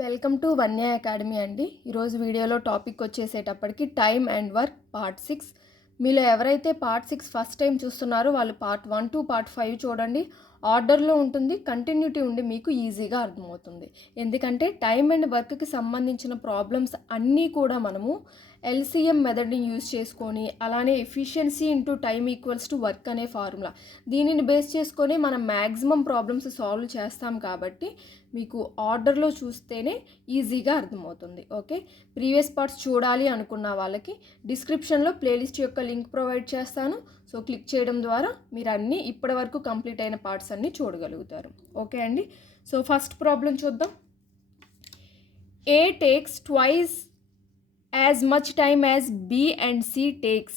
Welcome to Vanya academy అండి. ఈరోజు వీడియోలో టాపిక్ వచ్చేసేటప్పటికి టైమ్ అండ్ వర్క్ పార్ట్ 6. మీలో ఎవరైతే పార్ట్ 6 ఫస్ట్ టైం చూస్తున్నారో వాళ్ళు పార్ట్ 1 టు పార్ట్ 5 చూడండి. ఆర్డర్లో ఉంటుంది, కంటిన్యూటీ ఉండి మీకు ఈజీగా అర్థమవుతుంది. ఎందుకంటే టైమ్ అండ్ వర్క్కి సంబంధించిన ప్రాబ్లమ్స్ అన్నీ కూడా మనము ఎల్సిఎం మెథడ్ని యూజ్ చేసుకొని, అలానే efficiency into time equals to work అనే ఫార్ములా, దీనిని బేస్ చేసుకొని మనం మ్యాక్సిమం ప్రాబ్లమ్స్ సాల్వ్ చేస్తాం. కాబట్టి మీకు ఆర్డర్లో చూస్తేనే ఈజీగా అర్థమవుతుంది. ఓకే, ప్రీవియస్ పార్ట్స్ చూడాలి అనుకున్న వాళ్ళకి డిస్క్రిప్షన్లో ప్లేలిస్ట్ యొక్క లింక్ ప్రొవైడ్ చేస్తాను. సో క్లిక్ చేయడం ద్వారా మీరు అన్నీ ఇప్పటి వరకు కంప్లీట్ అయిన పార్ట్స్ అన్నీ చూడగలుగుతారు. ఓకే అండి, సో ఫస్ట్ ప్రాబ్లం చూద్దాం. A takes twice as much time as B and C takes.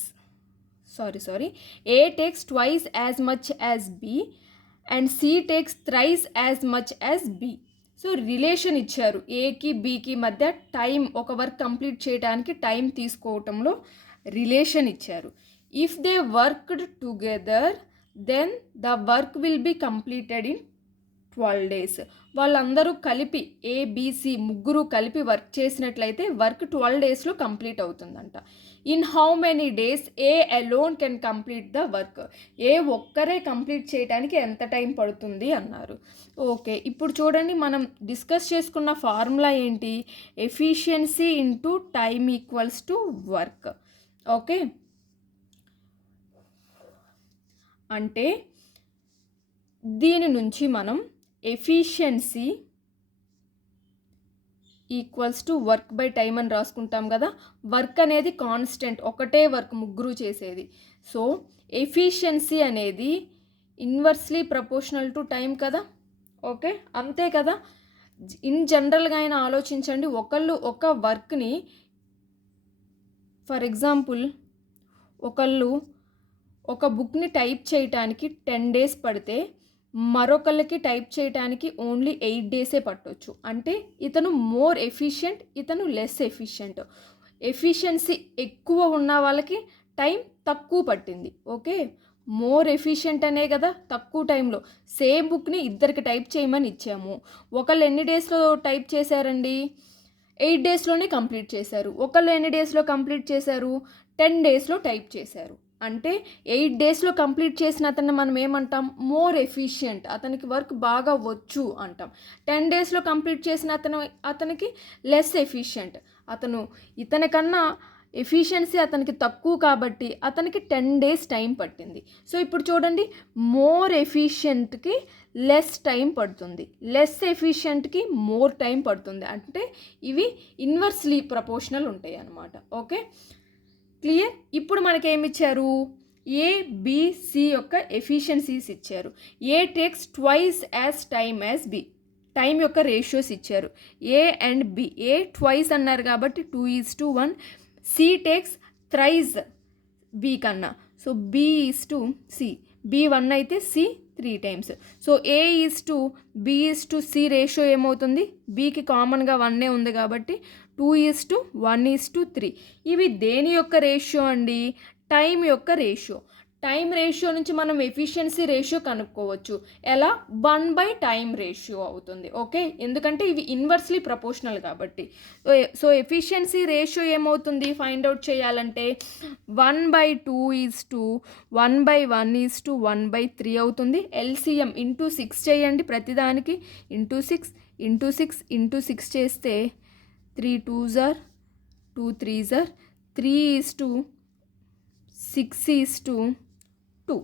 A takes twice as much as B and C takes thrice as much as B. So relation ఇచ్చారు, ఏకి బీకి మధ్య time, ఒక work complete చేయడానికి time తీసుకోవటంలో relation ఇచ్చారు. If they worked together then the work will be completed in 12 days. వాళ్ళందరూ కలిపి ఏబిసి ముగ్గురు కలిపి వర్క్ చేసినట్లయితే వర్క్ 12 daysలో కంప్లీట్ అవుతుందంట. In how many days A alone can complete the work, A ఒక్కరే కంప్లీట్ చేయడానికి ఎంత టైం పడుతుంది అన్నారు. ఓకే, ఇప్పుడు చూడండి, మనం డిస్కస్ చేసుకున్న ఫార్ములా ఏంటి? Efficiency into time equals to work. Okay, అంటే దీని నుంచి మనం efficiency equals to work by time అని రాసుకుంటాం కదా. వర్క్ అనేది కాన్స్టెంట్, ఒకటే వర్క్ ముగ్గురు చేసేది. సో ఎఫిషియన్సీ అనేది ఇన్వర్స్లీ ప్రపోర్షనల్ టు టైం కదా. ఓకే, అంతే కదా. ఇన్ జనరల్గా అయినా ఆలోచించండి, ఒకళ్ళు ఒక వర్క్ని, ఫర్ ఎగ్జాంపుల్ ఒకళ్ళు ఒక బుక్ని టైప్ చేయటానికి 10 days పడితే మరొకళ్ళకి టైప్ చేయడానికి ఓన్లీ 8 days పట్టవచ్చు. అంటే ఇతను మోర్ ఎఫిషియెంట్, ఇతను లెస్ ఎఫిషియెంట్. ఎఫిషియన్సీ ఎక్కువ ఉన్న వాళ్ళకి టైం తక్కువ పట్టింది. ఓకే, మోర్ ఎఫిషియెంట్ అనే కదా తక్కువ టైంలో. సేమ్ బుక్ని ఇద్దరికి టైప్ చేయమని ఇచ్చాము. ఒకళ్ళు ఎన్ని డేస్లో టైప్ చేశారండి? 8 daysలోనే కంప్లీట్ చేశారు. ఒకళ్ళు ఎన్ని డేస్లో కంప్లీట్ చేశారు? 10 daysలో టైప్ చేశారు. అంటే 8 daysలో కంప్లీట్ చేసిన అతన్ని మనం ఏమంటాం? మోర్ ఎఫిషియెంట్, అతనికి వర్క్ బాగా వచ్చు అంటాం. 10 daysలో కంప్లీట్ చేసిన అతనికి లెస్ ఎఫిషియెంట్, ఇతనికన్నా ఎఫిషియన్సీ అతనికి తక్కువ కాబట్టి అతనికి 10 days టైం పట్టింది. సో ఇప్పుడు చూడండి, మోర్ ఎఫిషియెంట్కి లెస్ టైం పడుతుంది, లెస్ ఎఫిషియెంట్కి మోర్ టైం పడుతుంది. అంటే ఇవి ఇన్వర్స్లీ ప్రపోర్షనల్ ఉంటాయి అన్నమాట. Okay, clear. ఇప్పుడు మనకేమి ఇచ్చారు? ఏబిసి యొక్క ఎఫిషియన్సీస్ ఇచ్చారు. A takes twice as time as B, time యొక్క రేషియోస్ ఇచ్చారు. A and B, A twice అన్నారు కాబట్టి 2:1. సి టేక్స్ థ్రైస్ బి కన్నా, సో B:C. B1 అయితే C 3 times. So A:B:C ratio ఏమవుతుంది? బీకి కామన్గా 1 ఉంది కాబట్టి 2:1:3. ఇవి దేని యొక్క రేషియో అండి? టైం యొక్క రేషియో. టైం రేషియో నుంచి మనం ఎఫిషియన్సీ రేషియో కనుక్కోవచ్చు. ఎలా? 1/టైం రేషియో అవుతుంది. ఓకే, ఎందుకంటే ఇవి ఇన్వర్స్లీ ప్రపోర్షనల్ కాబట్టి. సో ఎఫిషియన్సీ రేషియో ఏమవుతుంది ఫైండ్ అవుట్ చేయాలంటే 1/2:1/1:1/3 అవుతుంది. ఎల్సిఎం ఇంటూ 6 చేయండి ప్రతిదానికి. ఇంటూ 6 చేస్తే 3 2s are 2 3s are 3:6:2.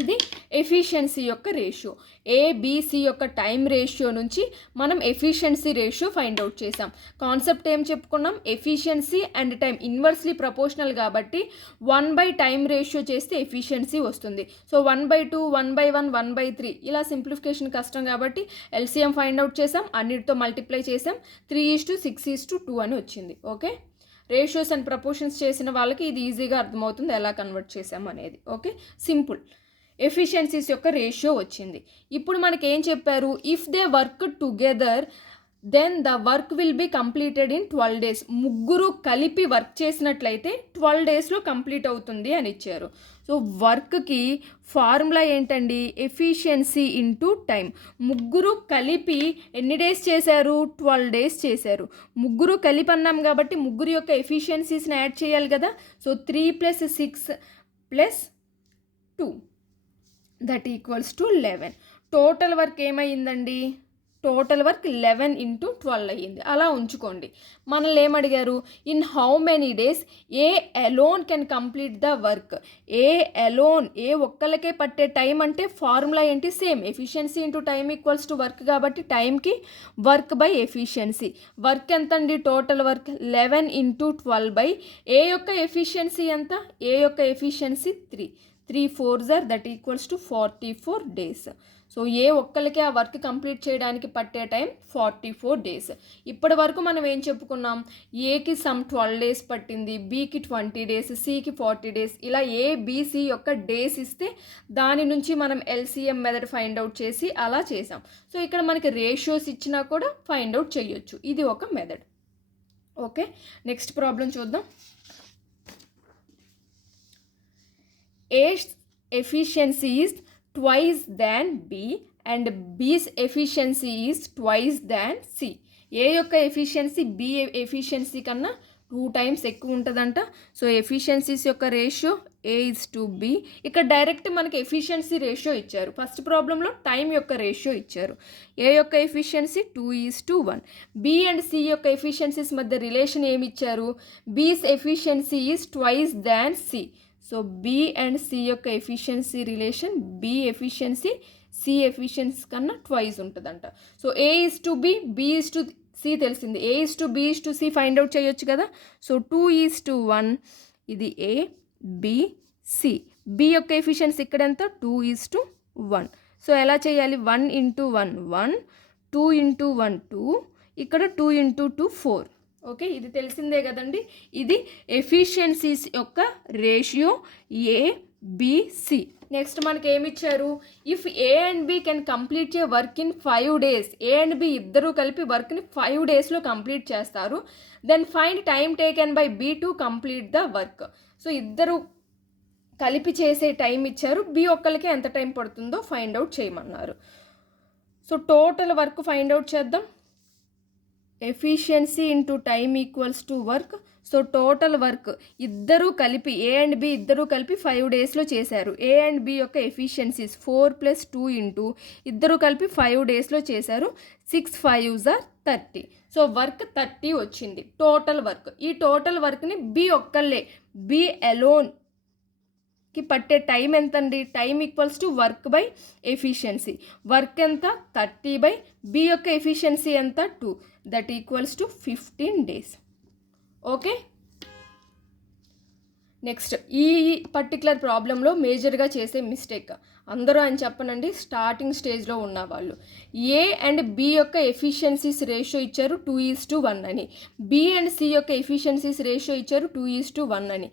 ఇది ఎఫిషియన్సీ యొక్క రేషియో. ఏబిసి యొక్క టైం రేషియో నుంచి మనం ఎఫిషియన్సీ రేషియో ఫైండ్ అవుట్ చేసాం. కాన్సెప్ట్ ఏం చెప్పుకున్నాం? Efficiency and time inversely proportional కాబట్టి 1/టైం రేషియో చేస్తే ఎఫిషియన్సీ వస్తుంది. సో 1/2 1/1 1/3 ఇలా సింప్లిఫికేషన్ కష్టం కాబట్టి ఎల్సిఎం ఫైండ్ అవుట్ చేసాం, అన్నిటితో మల్టిప్లై చేసాం, 3:6:2 అని వచ్చింది. ఓకే, రేషియోస్ అండ్ ప్రపోర్షన్స్ చేసిన వాళ్ళకి ఇది ఈజీగా అర్థమవుతుంది ఎలా కన్వర్ట్ చేసాం అనేది. Okay, simple. ఎఫిషియన్సీస్ యొక్క రేషియో వచ్చింది. ఇప్పుడు మనకి ఏం చెప్పారు? If they work together then the work will be completed in 12 days. ముగ్గురు కలిపి వర్క్ చేసినట్లయితే 12 daysలో కంప్లీట్ అవుతుంది అని ఇచ్చారు. సో వర్క్కి ఫార్ములా ఏంటండి? Efficiency into time. ముగ్గురు కలిపి ఎన్ని డేస్ చేశారు? 12 days చేశారు. ముగ్గురు కలిపి అన్నాం కాబట్టి ముగ్గురు యొక్క ఎఫిషియన్సీస్ని యాడ్ చేయాలి కదా. So 3 + 6 + 2 that equals to 11. Total work ఏమైందండి? టోటల్ వర్క్ 11 × 12 అయ్యింది. అలా ఉంచుకోండి. మనల్ని ఏమడిగారు? In how many days A alone can complete the work. A alone, A ఒక్కళ్ళకే పట్టే టైం అంటే ఫార్ములా ఏంటి? Same, efficiency into time equals to work కాబట్టి టైంకి వర్క్ బై ఎఫిషియన్సీ. వర్క్ ఎంత అండి? టోటల్ వర్క్ 11 × 12 ఏ యొక్క ఎఫిషియన్సీ ఎంత? ఏ యొక్క efficiency 3. 3 4s that equals to 44 days. So A ఒక్కరికి ఆ వర్క్ కంప్లీట్ చేయడానికి పట్టే టైం 44 days. ఇప్పటి వరకు మనం ఏం చెప్పుకున్నాం? ఏకి సమ్ 12 days పట్టింది, బికి 20 days, సికి 40 days. ఇలా ఏబిసి యొక్క డేస్ ఇస్తే దాని నుంచి మనం ఎల్సిఎం మెథడ్ ఫైండ్ అవుట్ చేసి అలా చేసాం. సో ఇక్కడ మనకి రేషియోస్ ఇచ్చినా కూడా ఫైండ్ అవుట్ చేయొచ్చు. ఇది ఒక మెథడ్. ఓకే, నెక్స్ట్ ప్రాబ్లం చూద్దాం. A's efficiency is twice than B and B's efficiency is twice than C. A యొక్క ఎఫిషియన్సీ B ఎఫిషియన్సీ కన్నా 2 times ఎక్కువ ఉంటుందంట. సో ఎఫిషియన్సీస్ యొక్క రేషియో A/B. ఇక్కడ డైరెక్ట్ మనకి ఎఫిషియన్సీ రేషియో ఇచ్చారు. ఫస్ట్ ప్రాబ్లంలో టైం యొక్క రేషియో ఇచ్చారు. A యొక్క ఎఫిషియన్సీ 2:1. B అండ్ C యొక్క ఎఫిషియన్సీస్ మధ్య రిలేషన్ ఏమి ఇచ్చారు? B's efficiency is twice than C. So B and C యొక్క efficiency relation, B efficiency C efficiency కన్నా ట్వైస్ ఉంటుందంట. సో A/B, B/C తెలిసింది. A/B/C ఫైండ్ అవుట్ చేయొచ్చు కదా. సో 2:1 ఇది A, B, C. B యొక్క ఎఫిషియన్సీ ఇక్కడ ఎంత? 2:1. సో ఎలా చేయాలి? 1 × 1 1, 2 × 1 2, ఇక్కడ 2 × 2 4. ఓకే, ఇది తెలిసిందే కదండి. ఇది ఎఫిషియన్సీస్ యొక్క రేషియో ABC. నెక్స్ట్ మనకి ఏమి ఇచ్చారు? If A and B can complete a work in 5 days. A and B ఇద్దరు కలిపి వర్క్ని 5 daysలో కంప్లీట్ చేస్తారు. Then find time taken by B to complete the work. So ఇద్దరు కలిపి చేసే టైం ఇచ్చారు. B ఒక్కరికి ఎంత టైం పడుతుందో ఫైండ్ అవుట్ చేయమన్నారు. So total work find out చేద్దాం. Efficiency into time equals to work. So total work ఇద్దరూ కలిపి A అండ్ B ఇద్దరూ కలిపి 5 daysలో చేశారు. A అండ్ B యొక్క ఎఫిషియన్సీస్ 4 + 2 ఇంటూ ఇద్దరూ కలిపి 5 daysలో చేశారు. 6 5s are 30. సో వర్క్ 30 వచ్చింది టోటల్ వర్క్. ఈ టోటల్ వర్క్ని B ఒక్కళ్ళే, B అలోన్కి పట్టే టైం ఎంతండి? Time equals to work by efficiency. Work ఎంత? 30 B యొక్క ఎఫిషియన్సీ ఎంత? 2. That equals to 15 days. Okay, next ఈ పర్టికులర్ ప్రాబ్లంలో మేజర్గా చేసే మిస్టేక్ అందరూ అని చెప్పనండి, స్టార్టింగ్ స్టేజ్లో ఉన్న వాళ్ళు. A అండ్ B యొక్క ఎఫిషియన్సీస్ రేషియో ఇచ్చారు 2:1 అని. B అండ్ C యొక్క ఎఫిషియన్సీస్ రేషియో ఇచ్చారు 2:1 అని.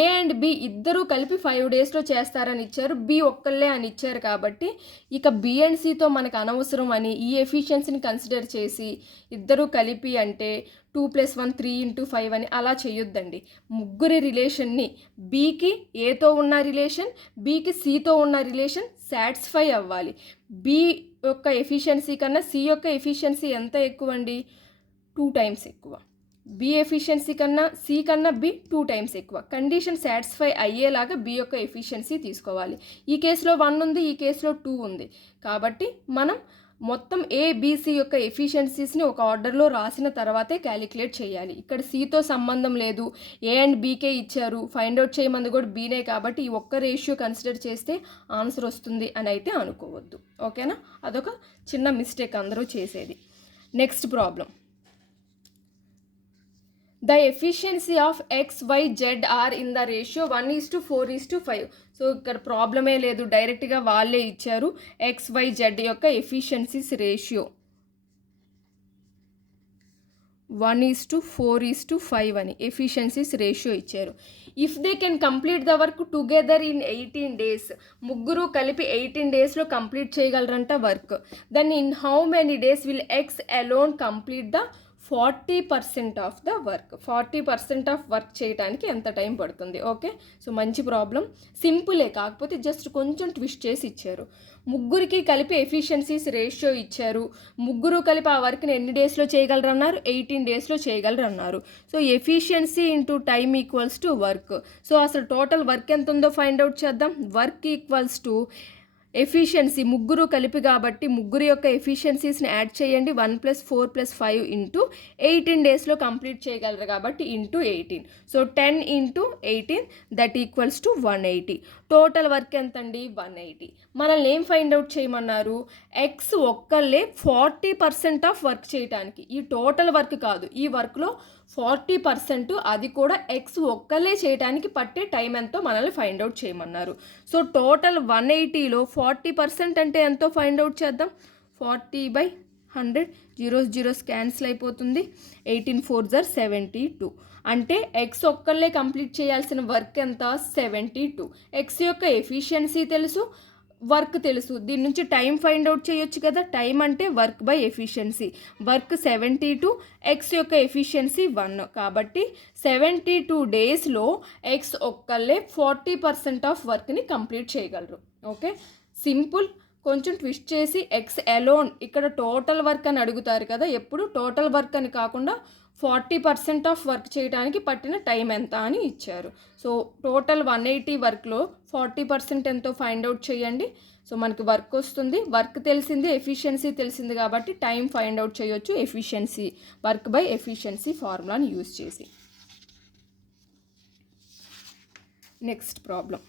A అండ్ B ఇద్దరూ కలిపి 5 daysలో చేస్తారని ఇచ్చారు. B ఒక్కళ్ళే అని ఇచ్చారు కాబట్టి ఇక B అండ్ Cతో మనకు అనవసరం అని ఈ ఎఫిషియన్సీని కన్సిడర్ చేసి ఇద్దరూ కలిపి అంటే 2 + 1 3 × 5 అని అలా చేయొద్దండి. ముగ్గురి రిలేషన్ని Bకి Aతో ఉన్న రిలేషన్, Bకి Cతో ఉన్న రిలేషన్ సాటిస్ఫై అవ్వాలి. B యొక్క ఎఫిషియన్సీ కన్నా C యొక్క ఎఫిషియన్సీ ఎంత ఎక్కువ అండి? 2 times ఎక్కువ. B ఎఫిషియన్సీ కన్నా C కన్నా B 2 times ఎక్కువ. కండిషన్ సాటిస్ఫై అయ్యేలాగా B యొక్క ఎఫిషియన్సీ తీసుకోవాలి. ఈ కేసులో 1 ఉంది, ఈ కేసులో 2 ఉంది. కాబట్టి మనం మొత్తం ABC యొక్క ఎఫిషియన్సీస్ని ఒక ఆర్డర్లో రాసిన తర్వాతే క్యాలిక్యులేట్ చేయాలి. ఇక్కడ Cతో సంబంధం లేదు, A అండ్ Bకే ఇచ్చారు, ఫైండ్ అవుట్ చేయమంది కూడా Bనే కాబట్టి ఈ ఒక్క రేషియో కన్సిడర్ చేస్తే ఆన్సర్ వస్తుంది అని అయితే అనుకోవద్దు. ఓకేనా, అదొక చిన్న మిస్టేక్ అందరూ చేసేది. Next problem. The efficiency of X, Y, Z are in the ratio 1:4:5. So ఇక్కడ ప్రాబ్లమే లేదు, డైరెక్ట్గా వాళ్ళే ఇచ్చారు. XYZ యొక్క ఎఫిషియన్సీస్ రేషియో 1:4:5 అని ఎఫిషియన్సీస్ రేషియో ఇచ్చారు. If they can complete the work together in 18 days, ముగ్గురు కలిపి 18 daysలో కంప్లీట్ చేయగలరంట work. Then in how many days will X alone complete the 40% of the work. 40% of work చేయడానికి ఎంత time పడుతుంది? Okay, so మంచి problem, సింపులే, కాకపోతే జస్ట్ కొంచెం ట్విస్ట్ చేసి ఇచ్చారు. ముగ్గురికి కలిపి ఎఫిషియన్సీస్ రేషియో ఇచ్చారు. ముగ్గురు కలిపి ఆ వర్క్ని ఎన్ని డేస్లో చేయగలరు అన్నారు? 18 daysలో చేయగలరు అన్నారు. So efficiency into time equals to work. So అసలు టోటల్ వర్క్ ఎంత ఉందో ఫైండ్ అవుట్ చేద్దాం. వర్క్ ఈక్వల్స్ టు ఎఫిషియన్సీ, ముగ్గురు కలిపి కాబట్టి ముగ్గురు యొక్క ఎఫిషియన్సీస్ని యాడ్ చేయండి. 1 + 4 + 5 ఇంటూ 18 daysలో కంప్లీట్ చేయగలరు కాబట్టి into 18. So 10 into 18 that equals to 180. Total work ఎంత అండి? 180. మనల్ని ఏం ఫైండ్ అవుట్ చేయమన్నారు? ఎక్స్ ఒక్కళ్ళే 40% ఆఫ్ వర్క్ చేయడానికి. ఈ టోటల్ వర్క్ కాదు, ఈ వర్క్లో 40%, అది కూడా ఎక్స్ ఒక్కళ్ళే చేయడానికి పట్టే టైం ఎంతో మనల్ని ఫైండ్ అవుట్ చేయమన్నారు. సో టోటల్ 180లో 40% అంటే ఎంతో ఫైండ్ అవుట్ చేద్దాం. 40/100, 0 క్యాన్సిల్ అయిపోతుంది. 18 4 72. అంటే ఎక్స్ ఒక్కళ్ళే కంప్లీట్ చేయాల్సిన వర్క్ ఎంత? 72. ఎక్స్ యొక్క ఎఫిషియన్సీ తెలుసు, వర్క్ తెలుసు. దీని నుంచి టైం ఫైండ్ అవుట్ చేయొచ్చు కదా. టైం అంటే work by efficiency. Work 72, X యొక్క ఎఫిషియన్సీ 1. కాబట్టి 72 daysలో ఎక్స్ ఒక్కళ్ళే 40% ఆఫ్ వర్క్ని కంప్లీట్ చేయగలరు. Okay, simple. కొంచెం ట్విస్ట్ చేసి ఎక్స్ అలోన్, ఇక్కడ టోటల్ వర్క్ అని అడుగుతారు కదా, ఎప్పుడు టోటల్ వర్క్ అని కాకుండా 40% ఆఫ్ వర్క్ చేయడానికి పట్టిన టైం ఎంత అని ఇచ్చారు. సో టోటల్ 180 వర్క్లో 40% ఎంతో ఫైండ్ అవుట్ చేయండి. సో మనకి వర్క్ వస్తుంది, వర్క్ తెలిసింది, ఎఫిషియన్సీ తెలిసింది కాబట్టి టైం ఫైండ్ అవుట్ చేయొచ్చు ఎఫిషియన్సీ, వర్క్ బై ఎఫిషియన్సీ ఫార్ములాని యూజ్ చేసి. Next problem.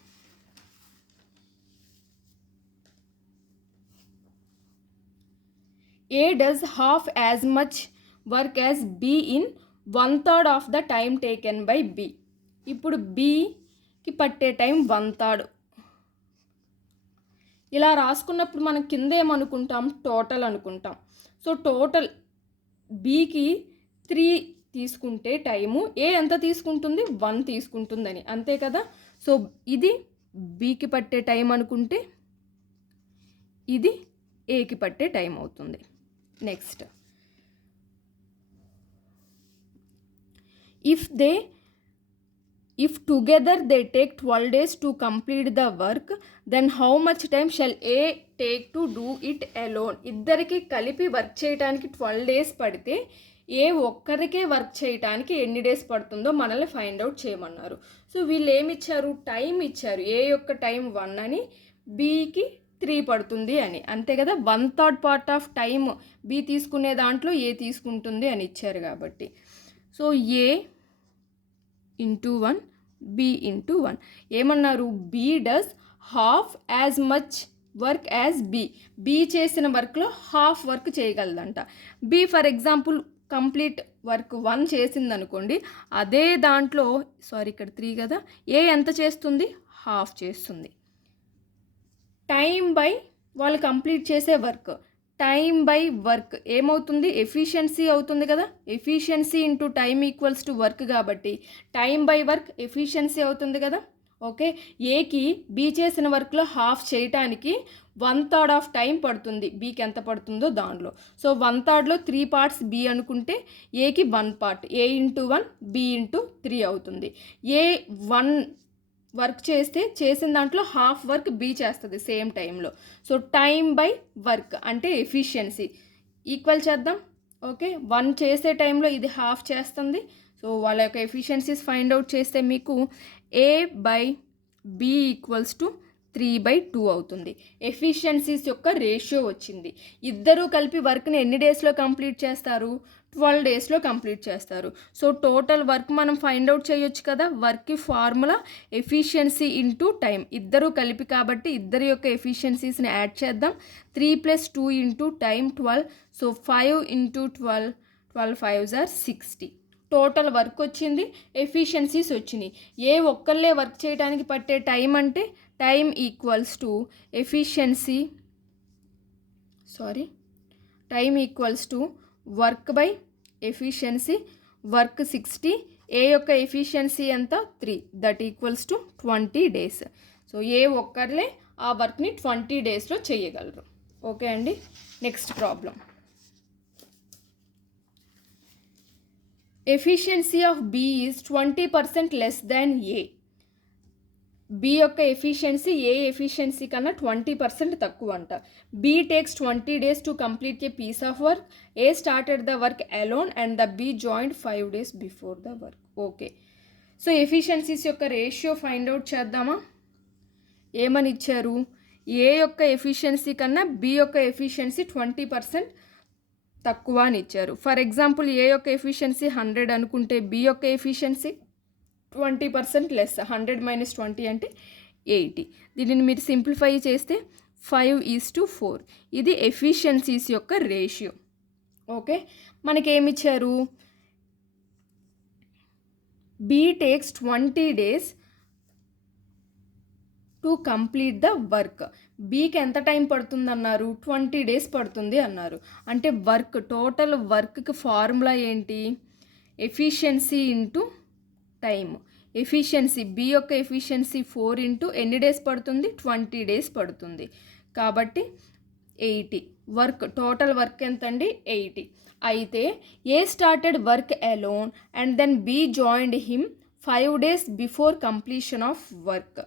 A does half as much work as B in 1/3 of the time taken by B. ఇప్పుడు Bకి పట్టే టైం 1/3. ఇలా రాసుకున్నప్పుడు మనం కింద ఏమనుకుంటాం? టోటల్ అనుకుంటాం. సో టోటల్ Bకి 3 తీసుకుంటే టైము ఏ ఎంత తీసుకుంటుంది? 1 తీసుకుంటుందని, అంతే కదా. సో ఇది Bకి పట్టే టైం అనుకుంటే ఇది Aకి పట్టే టైం అవుతుంది. Next, if together they take 12 days to complete the work, then how much time shall A take to do it alone? ఇద్దరికి కలిపి వర్క్ చేయడానికి 12 days పడితే ఏ ఒక్కరికే వర్క్ చేయడానికి ఎన్ని డేస్ పడుతుందో మనల్ని ఫైండ్ అవుట్ చేయమన్నారు. సో వీళ్ళు ఏమి ఇచ్చారు? టైం ఇచ్చారు. ఏ యొక్క టైం 1 అని, Bకి 3 పడుతుంది అని, అంతే కదా. 1/3 పార్ట్ ఆఫ్ టైమ్ బి తీసుకునే దాంట్లో ఏ తీసుకుంటుంది అని ఇచ్చారు కాబట్టి. So A into 1, B into 1. ఏమన్నారు? B does half as much work as B చేసిన వర్క్లో హాఫ్ వర్క్ చేయగలదంట. B for example complete work 1 చేసింది అనుకోండి, అదే దాంట్లో ఇక్కడ 3 కదా, ఏ ఎంత చేస్తుంది? హాఫ్ చేస్తుంది. టైం బై వాళ్ళు కంప్లీట్ చేసే వర్క్, టైం బై వర్క్ ఏమవుతుంది? ఎఫిషియన్సీ అవుతుంది కదా. Efficiency into time equals to work కాబట్టి టైం బై వర్క్ ఎఫిషియన్సీ అవుతుంది కదా. ఓకే, ఏకి బి చేసిన వర్క్లో హాఫ్ చేయటానికి 1/3 ఆఫ్ టైం పడుతుంది. బీకి ఎంత పడుతుందో దానిలో. సో 1/3లో 3 parts బి అనుకుంటే ఏకి 1 part, ఏ ఇంటూ 1, బి ఇంటూ 3 అవుతుంది. ఏ 1 వర్క్ చేసిన దాంట్లో హాఫ్ వర్క్ బి చేస్తుంది సేమ్ టైంలో. సో టైం బై వర్క్ అంటే ఎఫిషియన్సీ ఈక్వల్ చేద్దాం. ఓకే, 1 చేసే టైంలో ఇది హాఫ్ చేస్తుంది. సో వాళ్ళ యొక్క ఎఫిషియన్సీస్ ఫైండ్ అవుట్ చేస్తే మీకు A/B ఈక్వల్స్ టు 3/2 అవుతుంది. ఎఫిషియన్సీస్ యొక్క రేషియో వచ్చింది. ఇద్దరూ కలిపి వర్క్ని ఎన్ని డేస్లో కంప్లీట్ చేస్తారు? 12 daysలో కంప్లీట్ చేస్తారు. సో టోటల్ వర్క్ మనం ఫైండ్ అవుట్ చేయొచ్చు కదా. వర్క్కి ఫార్ములా ఎఫిషియన్సీ ఇంటూ టైం, ఇద్దరూ కలిపి కాబట్టి ఇద్దరి యొక్క ఎఫిషియన్సీస్ని యాడ్ చేద్దాం. 3 + 2 into time 12. So 5 into 12, 12 5s are 60. Total work వచ్చింది, ఎఫిషియన్సీస్ వచ్చినాయి. ఏ ఒక్కళ్ళే వర్క్ చేయడానికి పట్టే టైం అంటే time equals to efficiency time equals to work by efficiency work 60, A యొక్క ఎఫిషియన్సీ ఎంత 3, that equals to 20 days. So A ఒక్కర్లే ఆ వర్క్ని 20 daysలో చేయగలరు. ఓకే అండి. Next problem, efficiency of B is 20% less than A. B యొక్క ఎఫిషియన్సీ ఏ ఎఫిషియన్సీ కన్నా 20% తక్కువ అంట. B takes 20 days to complete a piece of work. A started the work alone and the B joined 5 days before the work. Okay, so efficiencies యొక్క ratio find out చేద్దామా. ఏమని ఇచ్చారు, ఏ యొక్క efficiency కన్నా B యొక్క ఎఫిషియన్సీ 20% తక్కువ అని ఇచ్చారు. ఫర్ ఎగ్జాంపుల్ ఏ యొక్క ఎఫిషియన్సీ 100 అనుకుంటే బి యొక్క ఎఫిషియన్సీ 20% లెస్. 100 - 20 అంటే 80. దీనిని మీరు సింప్లిఫై చేస్తే 5:4. ఇది ఎఫిషియన్సీస్ యొక్క రేషియో. ఓకే, మనకేమిచ్చారు, B takes 20 days to complete the work. బీకి ఎంత టైం పడుతుంది అన్నారు, 20 days పడుతుంది అన్నారు. అంటే వర్క్ టోటల్ వర్క్కి ఫార్ములా ఏంటి, efficiency into time. Efficiency B యొక్క ఎఫిషియన్సీ 4 ఇంటూ ఎన్ని డేస్ పడుతుంది, 20 days పడుతుంది. కాబట్టి 80. వర్క్ టోటల్ వర్క్ ఎంతండి, 80. అయితే A started work alone and then B joined him 5 days before completion of work.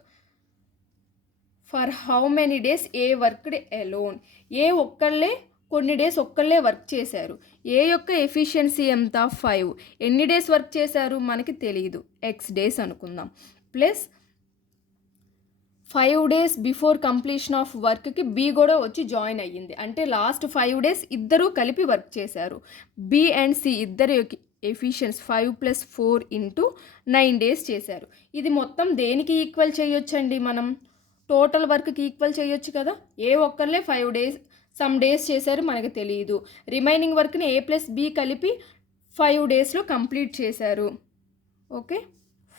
For how many days A worked alone. A ఒక్కళ్ళే కొన్ని days ఒక్కళ్ళే వర్క్ చేశారు. ఏ యొక్క ఎఫిషియన్సీ ఎంత 5. ఎన్ని డేస్ వర్క్ చేశారు మనకి తెలియదు, ఎక్స్ డేస్ అనుకుందాం. Plus 5 days before completion of వర్క్కి బి కూడా వచ్చి జాయిన్ అయ్యింది. అంటే లాస్ట్ 5 days ఇద్దరూ కలిపి వర్క్ చేశారు. బి అండ్ సి ఇద్దరు ఎఫిషియన్సీ 5 + 4 ఇంటూ 9 days చేశారు. ఇది మొత్తం దేనికి ఈక్వల్ చేయొచ్చండి, మనం టోటల్ వర్క్కి ఈక్వల్ చేయొచ్చు కదా. ఏ ఒక్కర్లే 5 days సమ్ డేస్ చేశారు మనకు తెలియదు. రిమైనింగ్ వర్క్ని ఏ ప్లస్ బి కలిపి 5 daysలో కంప్లీట్ చేశారు. ఓకే,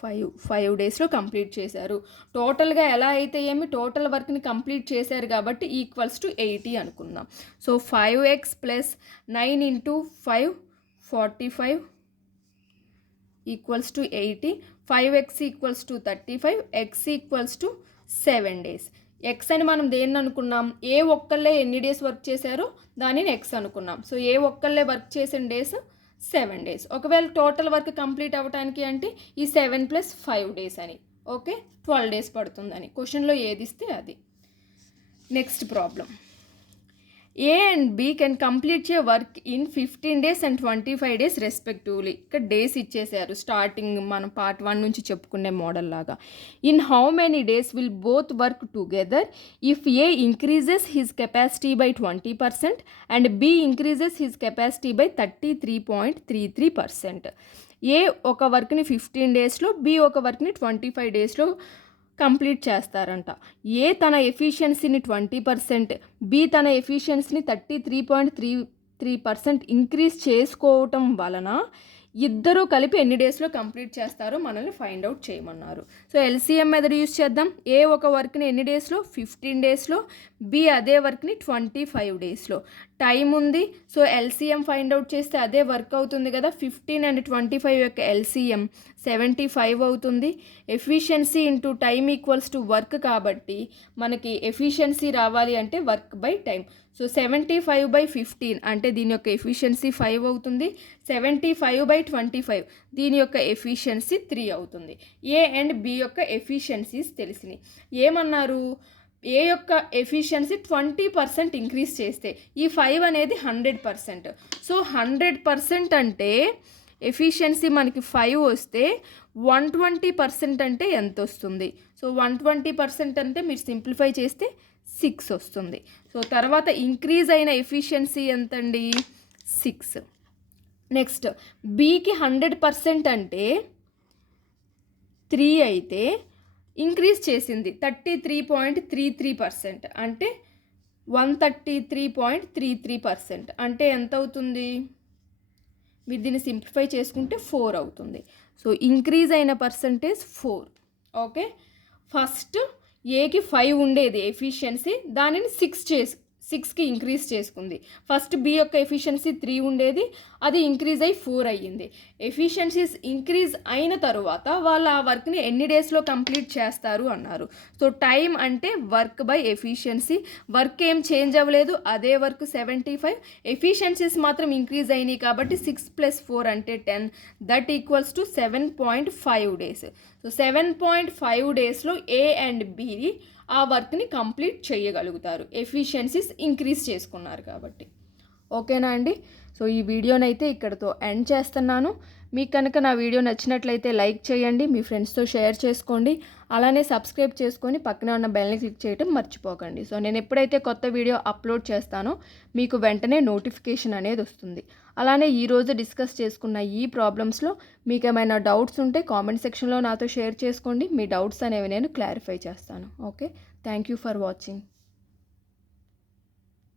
5 daysలో కంప్లీట్ చేశారు. టోటల్గా ఎలా అయితే ఏమి టోటల్ వర్క్ని కంప్లీట్ చేశారు కాబట్టి ఈక్వల్స్ టు 80 అనుకుందాం. So 5x + 9 × 5 45 equals to 80. 5x = 35, x = 7 days. X అని మనం దేన్ని అనుకున్నాం, ఏ ఒక్కళ్ళే ఎన్ని డేస్ వర్క్ చేశారో దానిని ఎక్స్ అనుకున్నాం. సో ఏ ఒక్కళ్ళే వర్క్ చేసిన డేస్ 7 days. ఒకవేళ టోటల్ వర్క్ కంప్లీట్ అవ్వడానికి అంటే ఈ 7 + 5 days అని. ఓకే, 12 days పడుతుందని క్వశ్చన్లో ఏది ఇస్తే అది. Next problem, A and B can complete a work in 15 days and 25 days respectively. ఇక్కడ డేస్ ఇచ్చేసారు స్టార్టింగ్ మనం పార్ట్ 1 నుంచి చెప్పుకునే మోడల్ లాగా. In how many days will both work together if A increases his capacity by 20% and B increases his capacity by 33.33%. A ఒక వర్క్ని 15 daysలో, B ఒక వర్క్ని 25 daysలో కంప్లీట్ చేస్తారంట. ఏ తన ఎఫిషియన్సీని 20%, బి తన ఎఫిషియన్సీని 33.33% ఇంక్రీజ్ చేసుకోవటం వలన ఇద్దరూ కలిపి ఎన్ని డేస్లో కంప్లీట్ చేస్తారో మనల్ని ఫైండ్ అవుట్ చేయమన్నారు. సో ఎల్సిఎం మెథడ్ యూస్ చేద్దాం. ఏ ఒక వర్క్ని ఎన్ని డేస్లో, 15 daysలో, బి అదే వర్క్ని 25 daysలో. టైం ఉంది, సో ఎల్సిఎం ఫైండ్ అవుట్ చేస్తే అదే వర్క్ అవుతుంది కదా. 15 and 25 యొక్క ఎల్సిఎం 75 అవుతుంది. Efficiency into time equals to work కాబట్టి మనకి ఎఫిషియన్సీ రావాలి అంటే వర్క్ బై టైం. సో 75/15 అంటే దీని యొక్క ఎఫిషియన్సీ 5 అవుతుంది. 75/25 దీని యొక్క ఎఫిషియన్సీ 3 అవుతుంది. ఏ అండ్ బి యొక్క ఎఫిషియన్సీస్ తెలిసినాయి. ఏమన్నారు, ఏ యొక్క ఎఫిషియన్సీ 20% ఇంక్రీజ్ చేస్తే ఈ 5 అనేది 100%. సో 100% అంటే ఎఫిషియన్సీ మనకి 5 వస్తే 120% అంటే ఎంత వస్తుంది. సో 120% అంటే మీరు సింప్లిఫై చేస్తే 6 వస్తుంది. సో తర్వాత ఇంక్రీజ్ అయిన ఎఫిషియన్సీ ఎంతండి, 6. నెక్స్ట్ బీకి 100% అంటే 3 అయితే ఇంక్రీజ్ చేసింది 33.33% అంటే 133.33% అంటే ఎంత అవుతుంది, మీరు దీన్ని సింప్లిఫై చేసుకుంటే 4 అవుతుంది. సో ఇంక్రీజ్ అయిన పర్సంటేజ్ 4. ఓకే, ఫస్ట్ ఏకి 5 ఉండేది ఎఫిషియన్సీ, దానిని 6కి ఇంక్రీజ్ చేసుకుంది. ఫస్ట్ బి యొక్క ఎఫిషియన్సీ 3 ఉండేది, అది ఇంక్రీజ్ అయ్యి 4 అయ్యింది. ఎఫిషియన్సీస్ ఇంక్రీజ్ అయిన తరువాత వాళ్ళు ఆ వర్క్ని ఎన్ని డేస్లో కంప్లీట్ చేస్తారు అన్నారు. సో టైం అంటే వర్క్ బై ఎఫిషియన్సీ. వర్క్ ఏం చేంజ్ అవ్వలేదు, అదే వర్క్ 75, ఎఫిషియన్సీస్ మాత్రం ఇంక్రీజ్ అయినాయి కాబట్టి 6 + 4 అంటే 10, that equals to 7.5 days. So 7.5 డేస్లో ఏ అండ్ బి ఆ వర్క్ని కంప్లీట్ చేయగలుగుతారు, ఎఫిషియన్సీస్ ఇంక్రీజ్ చేసుకున్నారు కాబట్టి. ఓకేనా అండి? సో ఈ వీడియోనైతే ఇక్కడితో ఎండ్ చేస్తున్నాను. మీకు కనుక నా వీడియో నచ్చినట్లయితే లైక్ చేయండి, మీ ఫ్రెండ్స్తో షేర్ చేసుకోండి, అలానే సబ్స్క్రైబ్ చేసుకొని పక్కనే ఉన్న బెల్ని క్లిక్ చేయడం మర్చిపోకండి. సో నేను ఎప్పుడైతే కొత్త వీడియో అప్లోడ్ చేస్తానో మీకు వెంటనే నోటిఫికేషన్ అనేది వస్తుంది. అలానే ఈరోజు డిస్కస్ చేసుకున్న ఈ ప్రాబ్లమ్స్లో మీకు ఏమైనా డౌట్స్ ఉంటే కామెంట్ సెక్షన్లో నాతో షేర్ చేసుకోండి. మీ డౌట్స్ అనేవి నేను క్లారిఫై చేస్తాను. Okay, thank you for watching.